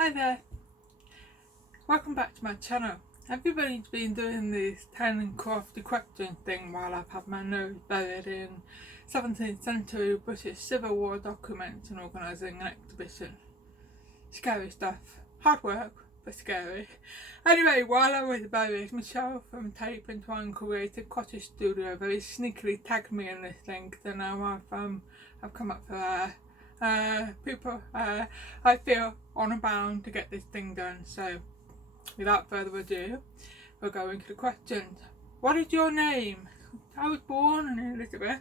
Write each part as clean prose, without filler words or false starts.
Hi there, welcome back to my channel. Everybody's been doing this 10 crafty question thing while I've had my nose buried in 17th century British Civil War documents and organising an exhibition. Scary stuff. Hard work, but scary. Anyway, while I was buried, Michelle from Tape and Twine Creative Cottage Studio very sneakily tagged me in this thing, so now I've come up for air. I feel honour bound to get this thing done, so without further ado, we'll go into the questions. What is your name? I was born in Elizabeth.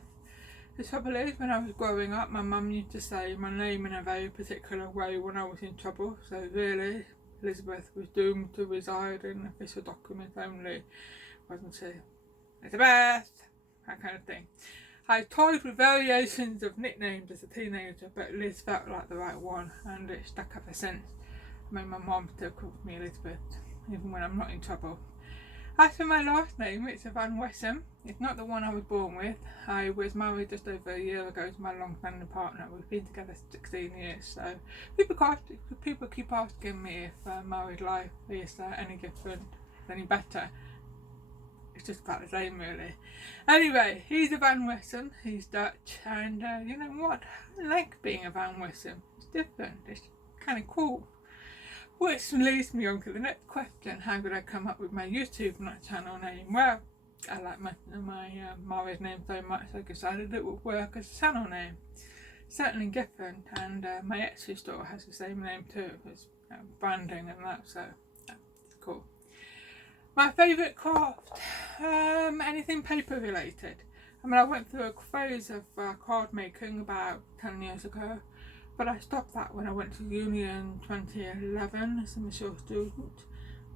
The trouble is, when I was growing up, my mum used to say my name in a very particular way when I was in trouble, so really, Elizabeth was doomed to reside in official documents only, wasn't she? Elizabeth! That kind of thing. I toyed with variations of nicknames as a teenager, but Liz felt like the right one, and it stuck ever since. I mean, my mom still calls me Elizabeth, even when I'm not in trouble. As for my last name, it's Van Wessem. It's not the one I was born with. I was married just over a year ago to my long-standing partner. We've been together 16 years, so people keep asking me if married life is any different, any better. It's just about the same, really. Anyway, he's a Van Wessem, he's Dutch, and you know what? I like being a Van Wessem. It's different, it's kind of cool. Which leads me on to the next question: how did I come up with my YouTube channel name? Well, I like my married name so much I decided it would work as a channel name. Certainly different, and my Etsy store has the same name too. It's branding and that, so it's cool. My favourite craft? Anything paper related. I mean, I went through a phase of card making about 10 years ago, but I stopped that when I went to uni in 2011 as a mature student.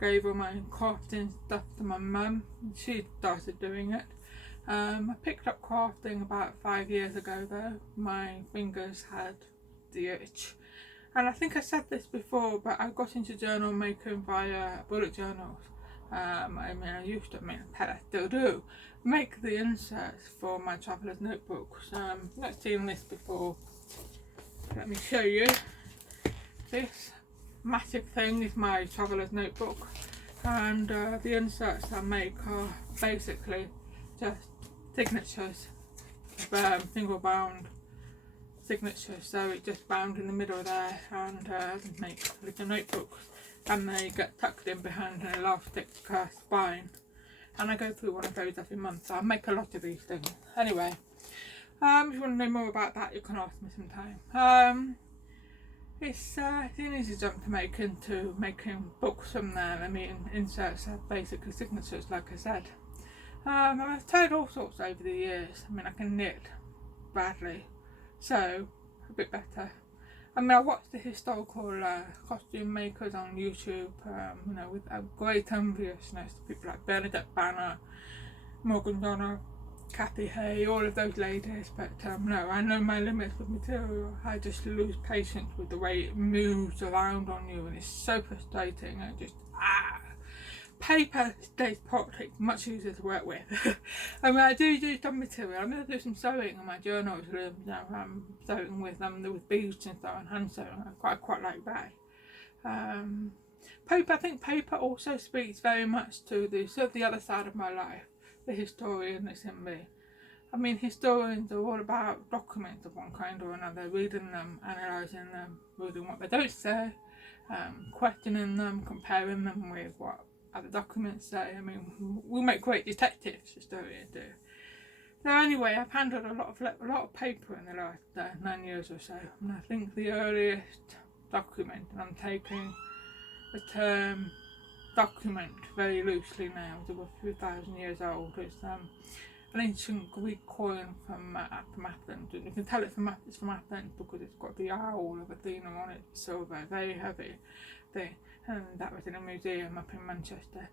Gave all my crafting stuff to my mum, and she started doing it. I picked up crafting about 5 years ago though. My fingers had the itch. And I think I said this before, but I got into journal making via bullet journals. I still do, make the inserts for my traveller's notebooks. Not seen this before. Let me show you. This massive thing is my traveller's notebook, and the inserts I make are basically just signatures, single bound signatures, so it's just bound in the middle there, and make little notebooks, and they get tucked in behind an elastic spine, and I go through one of those every month, so I make a lot of these things. Anyway, if you want to know more about that, you can ask me sometime. It's an easy jump to make into making books from there. I mean, inserts are basically signatures, like I said. I've tried all sorts over the years. I mean, I can knit badly, so a bit better. I mean, I watched the historical costume makers on YouTube, you know, with a great enviousness. People like Bernadette Banner, Morgan Donner, Kathy Hay, all of those ladies, but no, I know my limits with material. I just lose patience with the way it moves around on you, and it's so frustrating. I just paper stays put, it's much easier to work with. I mean, I do some material. I'm going to do some sewing on my journals. I'm sewing with beads and stuff, and hand sewing. I quite like that. I think paper also speaks very much to the sort of the other side of my life, the historian that's in me. I mean, historians are all about documents of one kind or another, reading them, analysing them, reading what they don't say, questioning them, comparing them with what other documents say. I mean, we make great detectives, historians do. So anyway, I've handled a lot of paper in the last 9 years or so, and I think the earliest document, and I'm taking the term document very loosely now, it's over 3,000 years old. It's an ancient Greek coin from Athens. You can tell it's from Athens because it's got the owl of Athena on it, silver, very heavy thing, and that was in a museum up in Manchester.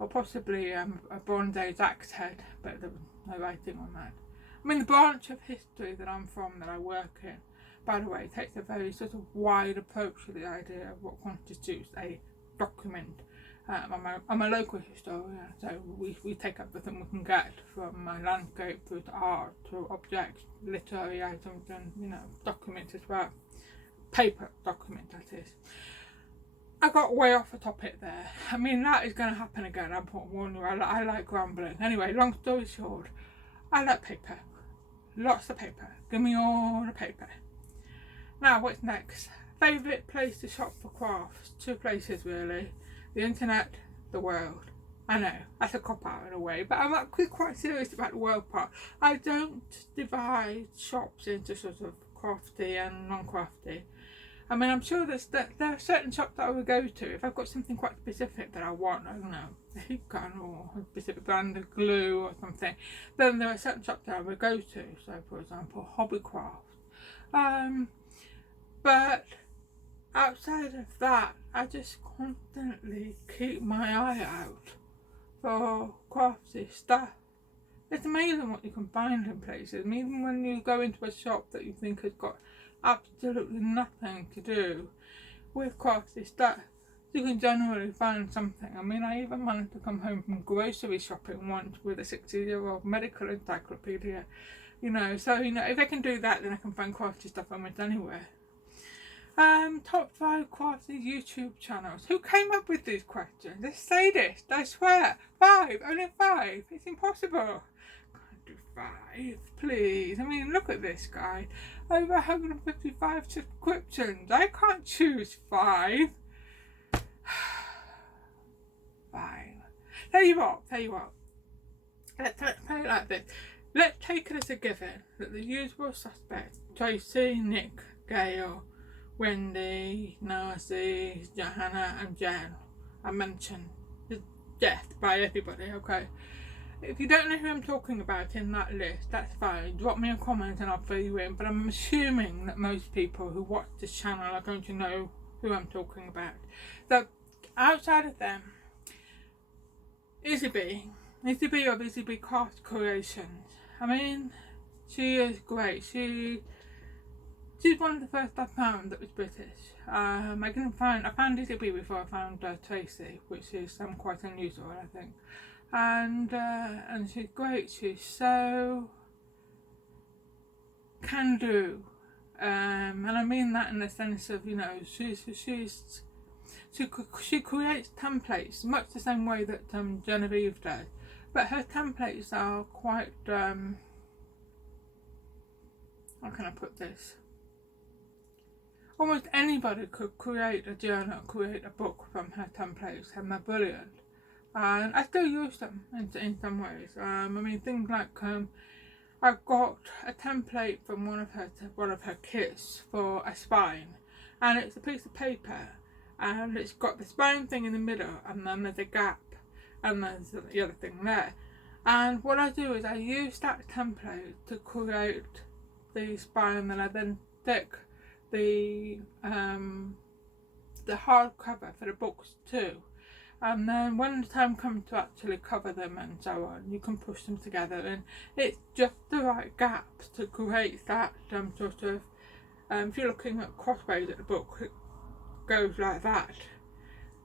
Or possibly a Bronze Age axe head, but there was no writing on that. I mean, the branch of history that I'm from, that I work in, by the way, takes a very sort of wide approach to the idea of what constitutes a document. I'm a local historian, so we take everything we can get, from landscape through to art, to objects, literary items, and, you know, documents as well. Paper document, that is. I got way off the topic there. I mean, that is going to happen again. I'm warning you. I like rambling. Anyway, long story short, I like paper. Lots of paper. Give me all the paper. Now, what's next? Favourite place to shop for crafts? Two places really. The internet, the world. I know, that's a cop-out in a way, but I'm actually quite serious about the world part. I don't divide shops into sort of crafty and non-crafty. I mean, I'm sure there are certain shops that I would go to if I've got something quite specific that I want. I don't know, a heat gun or a specific brand of glue or something. Then there are certain shops that I would go to. So, for example, Hobbycraft. But outside of that, I just constantly keep my eye out for crafty stuff. It's amazing what you can find in places. Even when you go into a shop that you think has got absolutely nothing to do with crafty stuff, you can generally find something. I mean, I even managed to come home from grocery shopping once with a 60-year-old medical encyclopedia. So if I can do that, then I can find crafty stuff almost anywhere. Top 5 crafty YouTube channels. Who came up with these questions? Let's say this, I swear. 5, only 5. It's impossible. Can't do 5, please. I mean, look at this guy. Over 155 subscriptions. I can't choose 5. Fine. Tell you what. Let's play it like this. Let's take it as a given that the usual suspects, Tracy, Nick, Gail, Wendy, Nancy, Johanna and Jen are mentioned to death by everybody, okay? If you don't know who I'm talking about in that list, that's fine. Drop me a comment and I'll fill you in. But I'm assuming that most people who watch this channel are going to know who I'm talking about. So, outside of them, Izzy B of Izzy B Craft Creations. I mean, she is great. She's one of the first I found that was British. I found Izzy B before I found Tracy, which is quite unusual, I think. And she's great. She's so can do, and I mean that in the sense of she creates templates much the same way that Genevieve does, but her templates are quite how can I put this? Almost anybody could create a journal, create a book from her templates, and they're brilliant. And I still use them in some ways. I mean, things like I've got a template from one of her kits for a spine, and it's a piece of paper, and it's got the spine thing in the middle, and then there's a gap, and there's the other thing there. And what I do is I use that template to create the spine, and I then stick the hardcover for the books too. And then when the time comes to actually cover them and so on, you can push them together, and it's just the right gap to create that sort of, if you're looking at crossways at the book, it goes like that,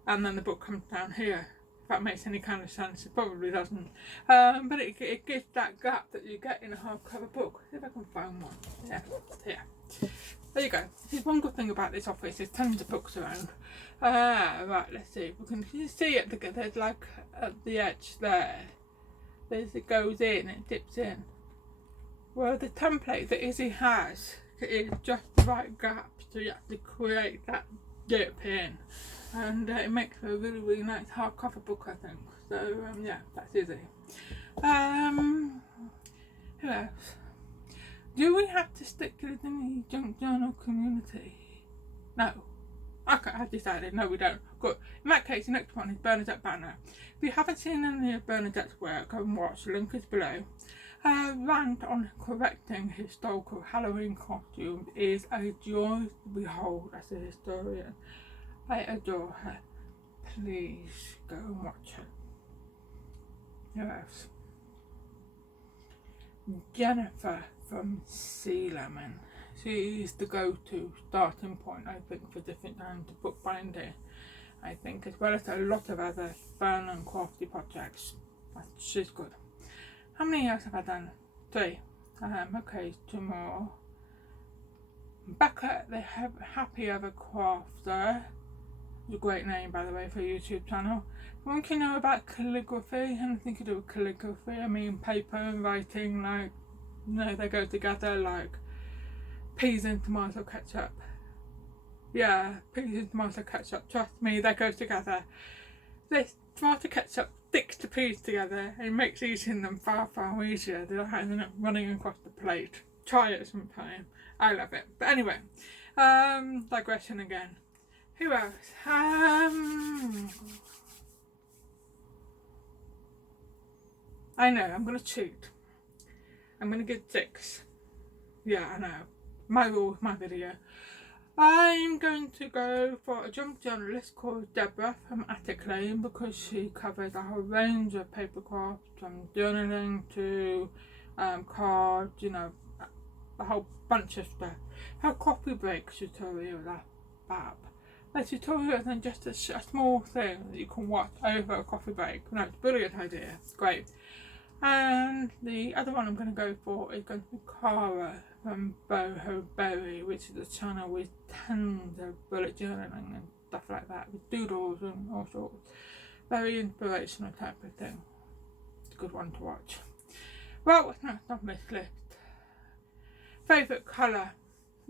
and then the book comes down here. If that makes any kind of sense, it probably doesn't. But it gives that gap that you get in a hardcover book. See if I can find one. Yeah, here. There you go. There's one good thing about this office, there's tons of books around. Right, let's see. Can you see it? There's like at the edge there. It goes in, it dips in. Well, the template that Izzy has is just the right gap to actually create that dip in. And it makes for a really, really nice hardcover book, I think. So, yeah, that's Izzy. Who else? Do we have to stick to the Disney Junk Journal community? No. Okay, I've decided. No, we don't. Good. In that case, the next one is Bernadette Banner. If you haven't seen any of Bernadette's work, go and watch. The link is below. Her rant on correcting historical Halloween costumes is a joy to behold as a historian. I adore her. Please go and watch her. Who else? Jennifer from Sea Lemon. She is the go-to starting point, I think, for different kinds of bookbinding. I think, as well as a lot of other fun and crafty projects. She's good. How many years have I done? 3. Okay, 2 more. Becca, the Happy Ever Crafter. It's a great name, by the way, for a YouTube channel. Want to know about calligraphy? Anything to do with calligraphy? I mean, paper and writing, like, you know, they go together like peas and tomato ketchup. Yeah, peas and tomato ketchup. Trust me, they go together. This tomato ketchup sticks the peas together and makes eating them far, far easier. They're having it running across the plate. Try it sometime. I love it. But anyway, digression again. Who else? I know, I'm going to cheat. I'm going to give 6. Yeah, I know. My rule, my video. I'm going to go for a junk journalist called Deborah from Attic Lane because she covers a whole range of paper crafts, from journaling to cards, you know, a whole bunch of stuff. Her coffee break tutorial, that's fab. A tutorial isn't just a small thing that you can watch over a coffee break. No, it's a brilliant idea. It's great. And the other one I'm going to go for is going to be Cara from Boho Berry, which is a channel with tons of bullet journaling and stuff like that, with doodles and all sorts. Very inspirational type of thing. It's a good one to watch. Well, what's next on this list? Favourite colour.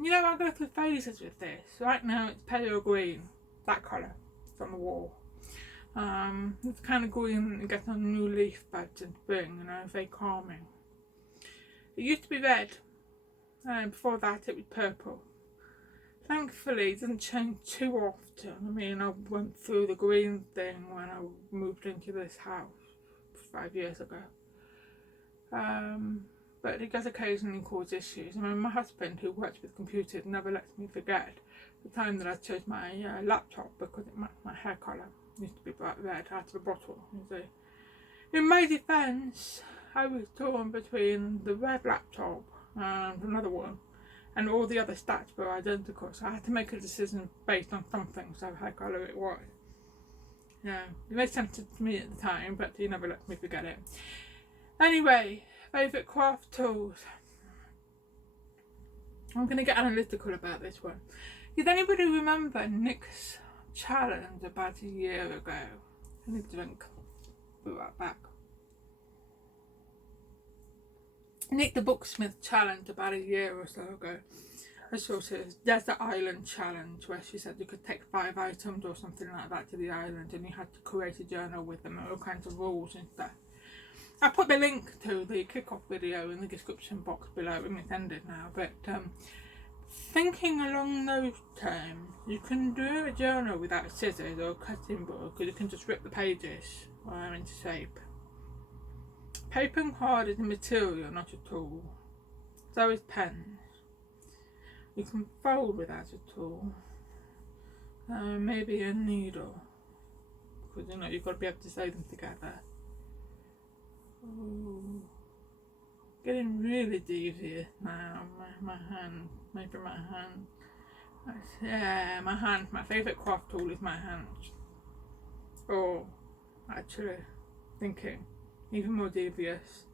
You know, I go through phases with this. Right now it's pale green, that colour. It's on the wall. It's kind of green that gets on new leaf buds in spring, you know, very calming. It used to be red, and before that it was purple. Thankfully it doesn't change too often. I mean, I went through the green thing when I moved into this house 5 years ago. But it does occasionally cause issues. I mean, my husband, who works with computers, never lets me forget the time that I chose my laptop because it matched my hair colour. It used to be bright red out of the bottle, you see. In my defence, I was torn between the red laptop and another one, and all the other stats were identical, so I had to make a decision based on something, so hair colour it was. Yeah, it made sense to me at the time, but he never let me forget it. Anyway, favourite craft tools. I'm going to get analytical about this one. Does anybody remember Nick's challenge about a year ago? I need a drink. Be right back. Nick the Booksmith challenge about a year or so ago. I saw it. There's the island challenge where she said you could take 5 items or something like that to the island and you had to create a journal with them and all kinds of rules and stuff. I put the link to the kick-off video in the description box below. I mean, it's ended now, but thinking along those terms, you can do a journal without scissors or a cutting board because you can just rip the pages into shape. Paper and card is a material, not a tool. So is pens. You can fold without a tool. Maybe a needle, because you know you've got to be able to sew them together. Ooh. Getting really devious now. My hand, maybe my hand. Yeah, my hand. My favourite craft tool is my hand. Or, actually, thinking even more devious,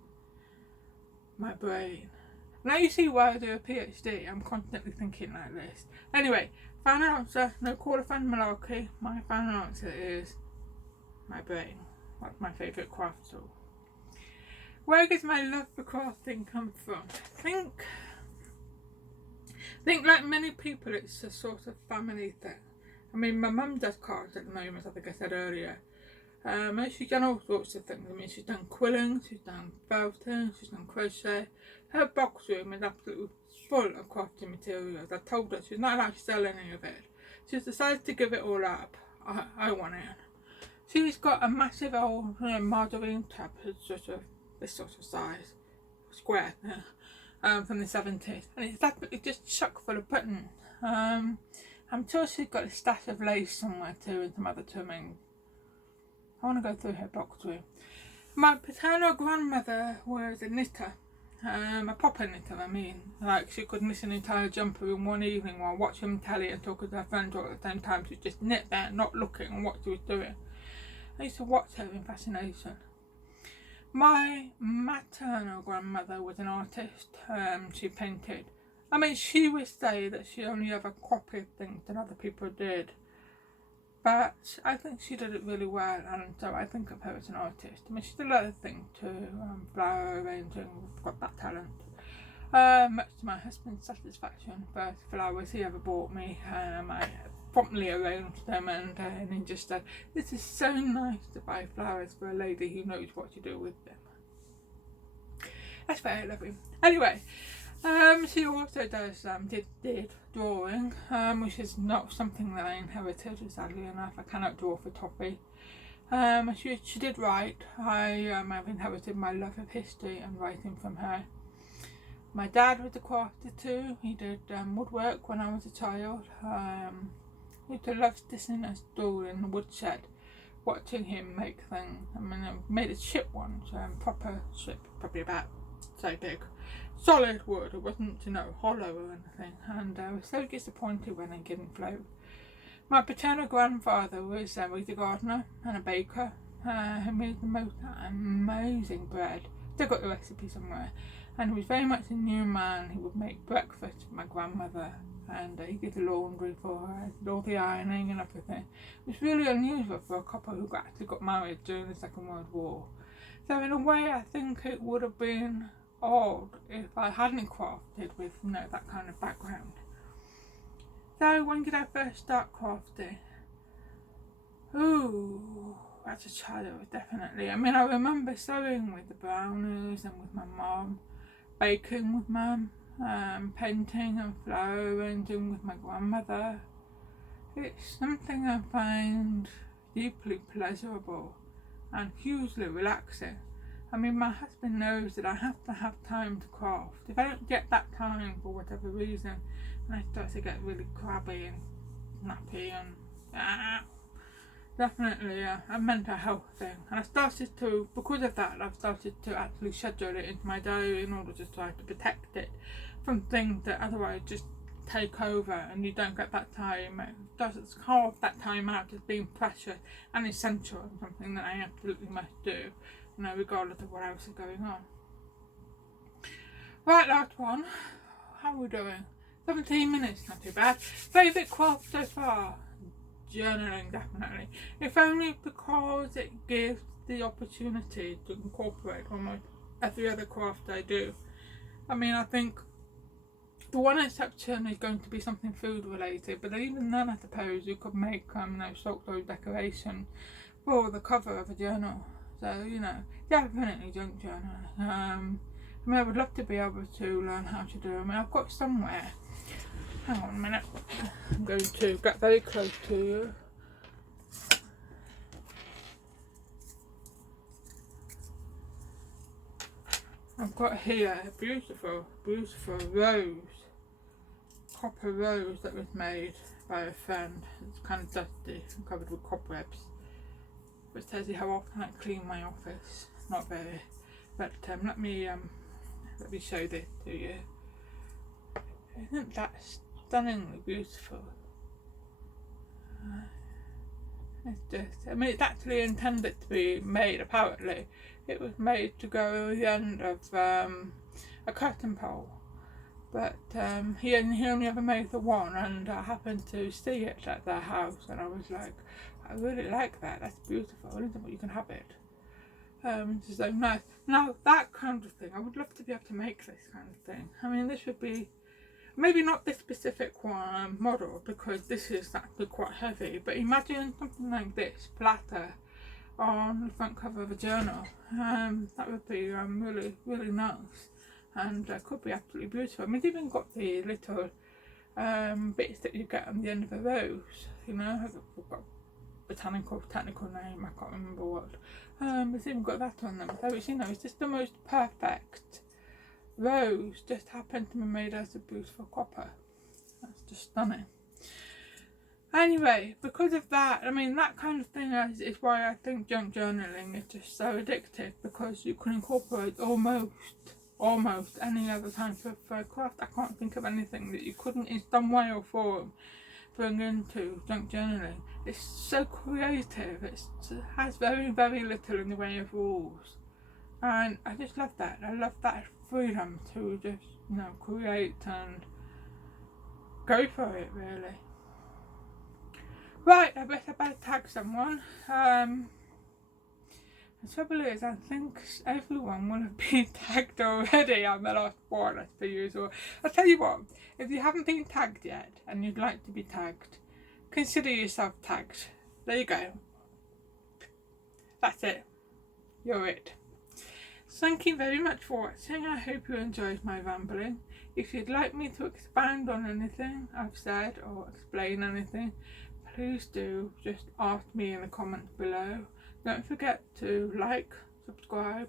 my brain. Now you see why I do a PhD. I'm constantly thinking like this. Anyway, final answer. No quarter fan malarkey. My final answer is my brain. That's my favourite craft tool. Where does my love for crafting come from? I think like many people, it's a sort of family thing. I mean, my mum does cards at the moment, I think I said earlier. She's done all sorts of things. I mean, she's done quilling, she's done felting, she's done crochet. Her box room is absolutely full of crafting materials. I told her she's not allowed to sell any of it. She's decided to give it all up. I want it. She's got a massive old margarine tub. It's sort of this sort of size, square, from the 70s, and it's absolutely just chock full of buttons. I'm sure she's got a stash of lace somewhere too and some other trimming. I want to go through her box room. My paternal grandmother was a knitter, a proper knitter I mean. Like, she could knit an entire jumper in one evening while watching telly and talking to her friends all at the same time. She'd just knit there, not looking at what she was doing. I used to watch her in fascination. My maternal grandmother was an artist. She painted. I mean, she would say that she only ever copied things that other people did. But I think she did it really well, and so I think of her as an artist. I mean, she did a lot of things too, flower arranging, got that talent. Much to my husband's satisfaction, first flowers he ever bought me, I promptly arranged them, and he just said, "This is so nice to buy flowers for a lady who knows what to do with them." That's very lovely. Anyway, she also does did drawing, which is not something that I inherited, sadly enough. I cannot draw for toffee. She did write. I've inherited my love of history and writing from her. My dad was a crafter too. He did woodwork when I was a child. He used to love sitting at a stool in the woodshed, watching him make things. I mean, I made a ship once, proper ship, probably about so big. Solid wood, it wasn't, hollow or anything, and I was so disappointed when it didn't float. My paternal grandfather was a gardener and a baker, who made the most amazing bread. Still got the recipe somewhere. And he was very much a new man. He would make breakfast for my grandmother, and he did the laundry for her, did all the ironing and everything. It was really unusual for a couple who actually got married during the Second World War. So in a way, I think it would have been odd if I hadn't crafted with, that kind of background. So when did I first start crafting? Ooh, as a child, definitely. I mean, I remember sewing with the brownies and with my mum, baking with mum, painting and flower arranging with my grandmother. It's something I find deeply pleasurable and hugely relaxing. I mean, my husband knows that I have to have time to craft. If I don't get that time for whatever reason, then I start to get really crabby and nappy and definitely a mental health thing. And I started to, because of that, I've started to actually schedule it into my diary in order to try to protect it from things that otherwise just take over and you don't get that time. It does carve that time out as being precious and essential and something that I absolutely must do, regardless of what else is going on. Right, last one. How are we doing? 17 minutes, not too bad. Favourite craft so far? Journaling, definitely. If only because it gives the opportunity to incorporate almost every other craft I do. I mean, I think the one exception is going to be something food related, but even then I suppose you could make salt decoration for the cover of a journal. So, definitely junk journaling. I would love to be able to learn how to do it. I mean, I've got somewhere. Hang on a minute. I'm going to get very close to you. I've got here a beautiful, beautiful rose. Copper rose that was made by a friend. It's kind of dusty and covered with cobwebs. Which tells you how often I clean my office. Not very. But let me show this to you. Isn't that stunningly beautiful? It's actually intended to be made, apparently. It was made to go at the end of a curtain pole. But he only ever made the one, and I happened to see it at their house, and I was like, I really like that, that's beautiful, I don't know what you can have it. It's so nice. Now, that kind of thing, I would love to be able to make this kind of thing. I mean, this would be, maybe not this specific one model, because this is actually quite heavy, but imagine something like this, flatter, on the front cover of a journal. That would be really, really nice, and could be absolutely beautiful. I mean, it's even got the little bits that you get on the end of a rose, I've got a technical name, I can't remember what. It's even got that on them. So it's just the most perfect rose, just happened to be made out of beautiful copper. That's just stunning. Anyway, because of that, I mean, that kind of thing is why I think junk journaling is just so addictive, because you can incorporate almost any other type of craft. I can't think of anything that you couldn't in some way or form bring into junk journaling. It's so creative, it has very, very little in the way of rules, and I just love that. I love that freedom to just create and go for it, really. Right, I better tag someone. The trouble is, I think everyone will have been tagged already on the last one, as per usual. I'll tell you what, if you haven't been tagged yet and you'd like to be tagged, consider yourself tagged. There you go. That's it. You're it. Thank you very much for watching. I hope you enjoyed my rambling. If you'd like me to expand on anything I've said or explain anything, please do just ask me in the comments below. Don't forget to like, subscribe,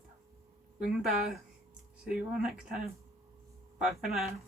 ring the bell. See you all next time. Bye for now.